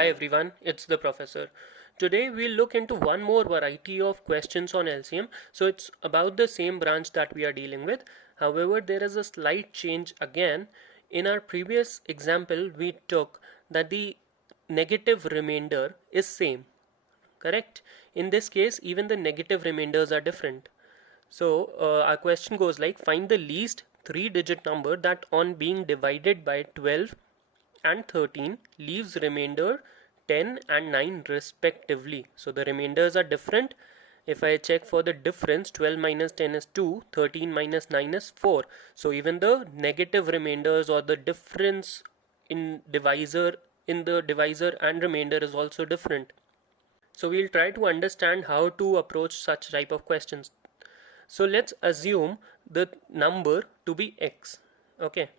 Hi everyone, it's the professor. Today we'll look into one more variety of questions on LCM. So it's about the same branch that we are dealing with. However, there is a slight change again. In our previous example, we took that the negative remainder is same, correct? In this case, even the negative remainders are different. So our question goes like, find the least three-digit number that on being divided by 12 and 13 leaves remainder 10 and 9 respectively. So the remainders are different. If I check for the difference, 12 minus 10 is 2, 13 minus 9 is 4. So even the negative remainders or the difference in the divisor and remainder is also different. So we'll try to understand how to approach such type of questions. So let's assume the number to be x. Okay.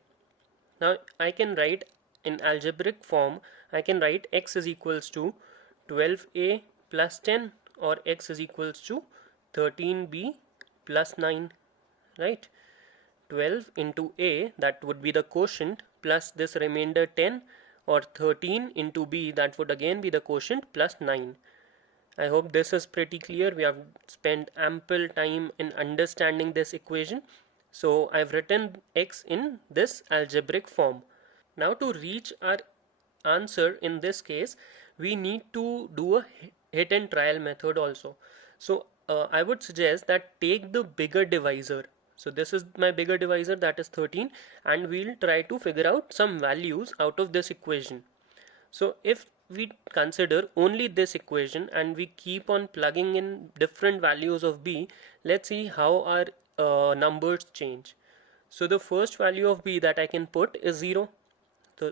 Now I can write in algebraic form, I can write x is equals to 12a plus 10 or x is equals to 13b plus 9, right? 12 into a, that would be the quotient, plus this remainder 10, or 13 into b, that would again be the quotient, plus 9. I hope this is pretty clear. We have spent ample time in understanding this equation. So I've written x in this algebraic form. Now to reach our answer in this case, we need to do a hit and trial method also. So I would suggest that take the bigger divisor. So this is my bigger divisor, that is 13, and we'll try to figure out some values out of this equation. So if we consider only this equation and we keep on plugging in different values of b, let's see how our numbers change. So the first value of b that I can put is 0.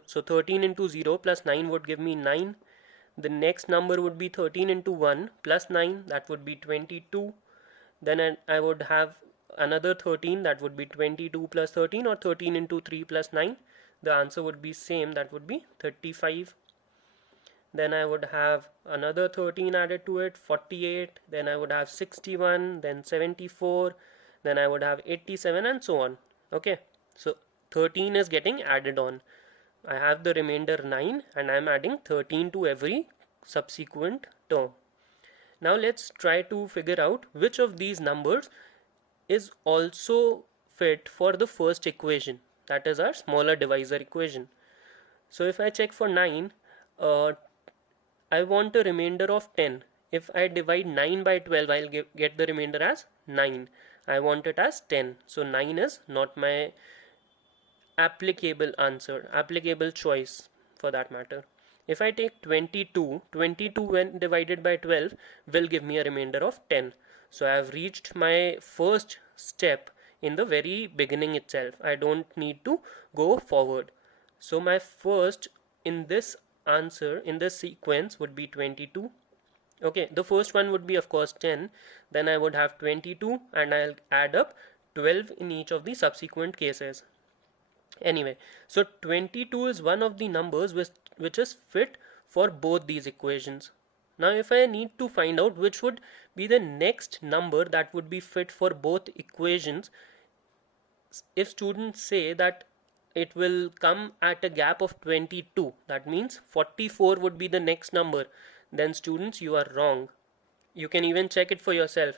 So 13 into 0 plus 9 would give me 9. The next number would be 13 into 1 plus 9, that would be 22. Then I would have another 13, that would be 22 plus 13, or 13 into 3 plus 9. The answer would be same, that would be 35. Then I would have another 13 added to it, 48. Then I would have 61, then 74, then I would have 87, and so on. Okay, so 13 is getting added on. I have the remainder 9 and I am adding 13 to every subsequent term. Now let's try to figure out which of these numbers is also fit for the first equation, that is our smaller divisor equation. So if I check for 9, I want a remainder of 10. If I divide 9 by 12, I'll get the remainder as 9. I want it as 10. So 9 is not my applicable answer, applicable choice for that matter. If I take 22, 22 when divided by 12 will give me a remainder of 10. So I have reached my first step in the very beginning itself. I don't need to go forward. So my first in this answer, in this sequence, would be 22. Okay, the first one would be of course 10. Then I would have 22 and I'll add up 12 in each of the subsequent cases. Anyway, so 22 is one of the numbers which is fit for both these equations. Now if I need to find out which would be the next number that would be fit for both equations, if students say that it will come at a gap of 22, that means 44 would be the next number, then students, you are wrong. You can even check it for yourself.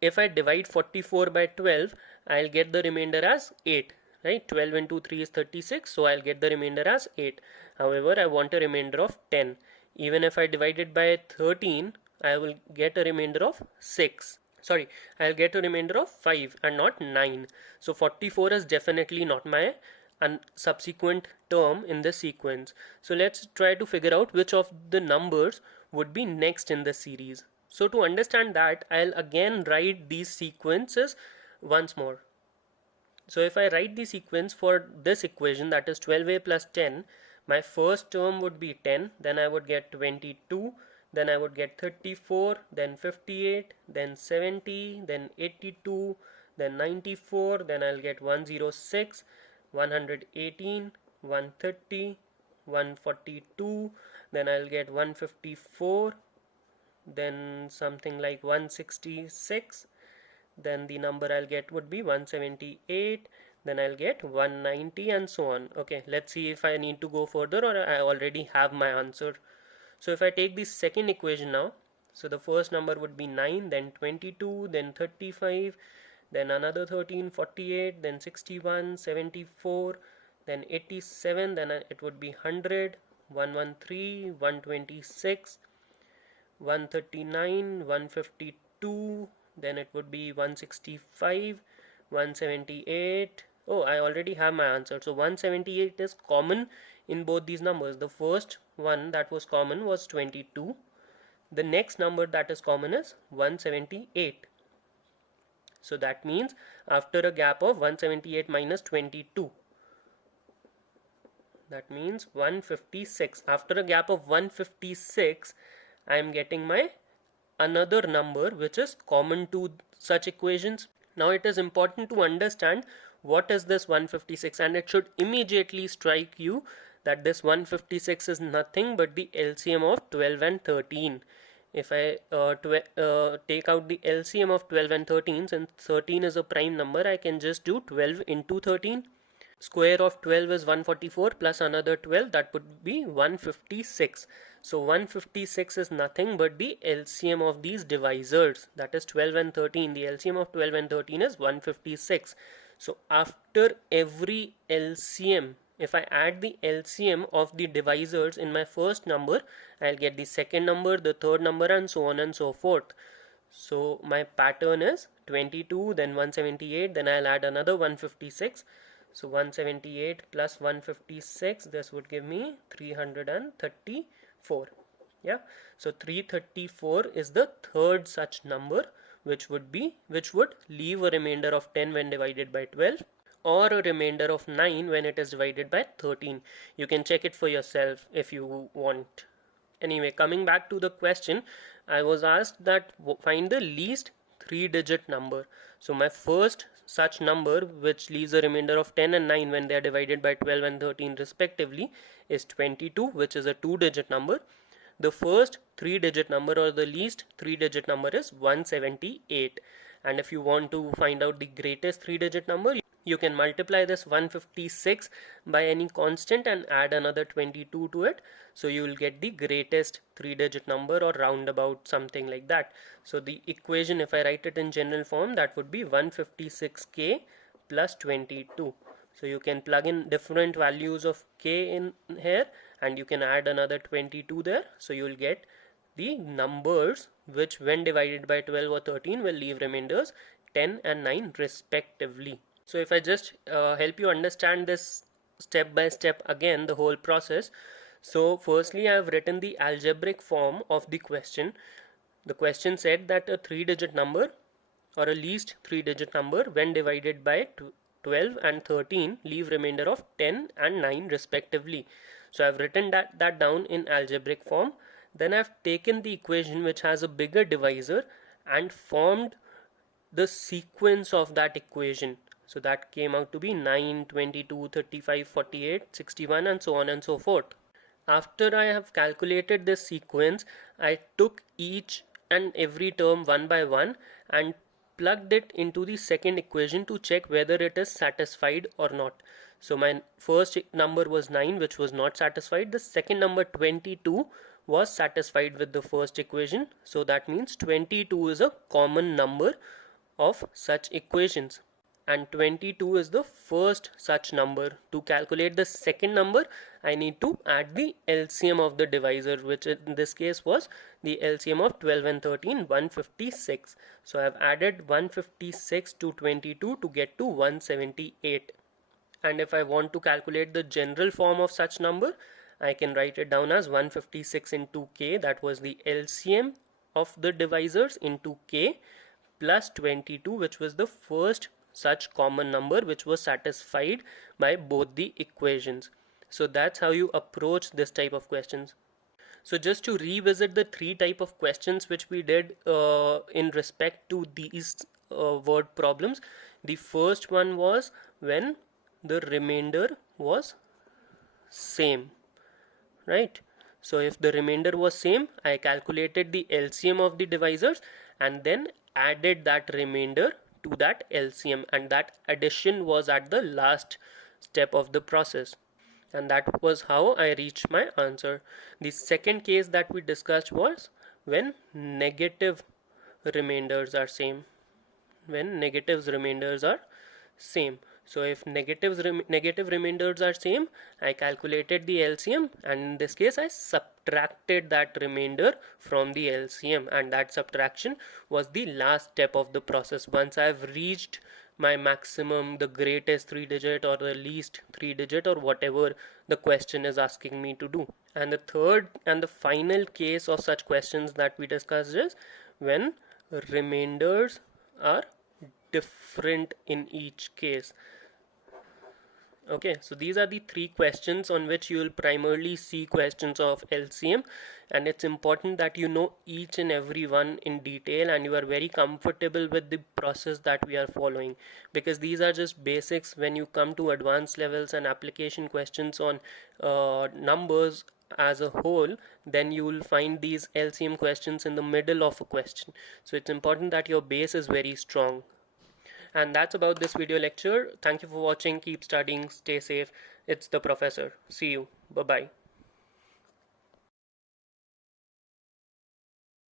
If I divide 44 by 12, I'll get the remainder as 8, right? 12 into 3 is 36, so I'll get the remainder as 8. However, I want a remainder of 10. Even if I divide it by 13, I will get a remainder of 6. Sorry, I'll get a remainder of 5 and not 9. So 44 is definitely not my subsequent term in the sequence. So let's try to figure out which of the numbers would be next in the series. So to understand that, I'll again write these sequences once more. So if I write the sequence for this equation, that is 12a plus 10, my first term would be 10, then I would get 22, then I would get 34, then 58, then 70, then 82, then 94, then I'll get 106, 118, 130, 142, then I'll get 154, then something like 166, then the number I'll get would be 178, then I'll get 190, and so on. Okay, let's see if I need to go further or I already have my answer. So if I take the second equation now, so the first number would be 9, then 22, then 35, then another 13, 48, then 61, 74, then 87, then it would be 100, 113, 126, 139, 152, then it would be 165, 178. Oh, I already have my answer. So 178 is common in both these numbers. The first one that was common was 22. The next number that is common is 178. So that means after a gap of 178 minus 22, that means 156. After a gap of 156, I am getting my another number which is common to such equations. Now it is important to understand what is this 156, and it should immediately strike you that this 156 is nothing but the LCM of 12 and 13. If I take out the LCM of 12 and 13, since 13 is a prime number, I can just do 12 into 13. Square of 12 is 144 plus another 12, that would be 156. So 156 is nothing but the LCM of these divisors, that is 12 and 13. The LCM of 12 and 13 is 156. So after every LCM, if I add the LCM of the divisors in my first number, I'll get the second number, the third number, and so on and so forth. So my pattern is 22, then 178, then I'll add another 156. So 178 plus 156, this would give me 334. Yeah, so 334 is the third such number which would leave a remainder of 10 when divided by 12, or a remainder of 9 when it is divided by 13. You can check it for yourself if you want. Anyway, coming back to the question, I was asked that find the least 3-digit number. So my first such number which leaves a remainder of 10 and 9 when they are divided by 12 and 13 respectively is 22, which is a 2-digit number. The first 3-digit number, or the least 3-digit number, is 178. And if you want to find out the greatest 3-digit number, you can multiply this 156 by any constant and add another 22 to it. So you will get the greatest 3-digit number, or roundabout something like that. So the equation, if I write it in general form, that would be 156k plus 22. So you can plug in different values of k in here and you can add another 22 there. So you will get the numbers which when divided by 12 or 13 will leave remainders 10 and 9 respectively. So if I just help you understand this step by step again, the whole process. So firstly, I have written the algebraic form of the question. The question said that a 3-digit number, or a least 3-digit number, when divided by 12 and 13 leave remainder of 10 and 9 respectively. So I've written that down in algebraic form. Then I've taken the equation which has a bigger divisor and formed the sequence of that equation. So that came out to be 9, 22, 35, 48, 61 and so on and so forth. After I have calculated this sequence, I took each and every term one by one and plugged it into the second equation to check whether it is satisfied or not. So my first number was 9, which was not satisfied. The second number 22 was satisfied with the first equation. So that means 22 is a common number of such equations, and 22 is the first such number. To calculate the second number, I need to add the LCM of the divisor, which in this case was the LCM of 12 and 13, 156. So I have added 156 to 22 to get to 178. And if I want to calculate the general form of such number, I can write it down as 156 into k, that was the LCM of the divisors, into k, plus 22, which was the first such common number which was satisfied by both the equations. So that's how you approach this type of questions. So just to revisit the 3 type of questions which we did in respect to these word problems. The first one was when the remainder was same, right? So if the remainder was same, I calculated the LCM of the divisors and then added that remainder to that LCM, and that addition was at the last step of the process. and that was how I reached my answer. The second case that we discussed was when negative remainders are same. When remainders are same. So if negative remainders are same, I calculated the LCM, and in this case I subtracted that remainder from the LCM, and that subtraction was the last step of the process. Once I've reached my maximum, the greatest 3-digit or the least 3-digit or whatever the question is asking me to do. And the third and the final case of such questions that we discussed is when remainders are different in each case. Okay, so these are the three questions on which you will primarily see questions of LCM, and it's important that you know each and every one in detail and you are very comfortable with the process that we are following, because these are just basics. When you come to advanced levels and application questions on numbers as a whole, then you will find these LCM questions in the middle of a question. So it's important that your base is very strong. And that's about this video lecture. Thank you for watching. Keep studying. Stay safe. It's the professor. See you. Bye bye.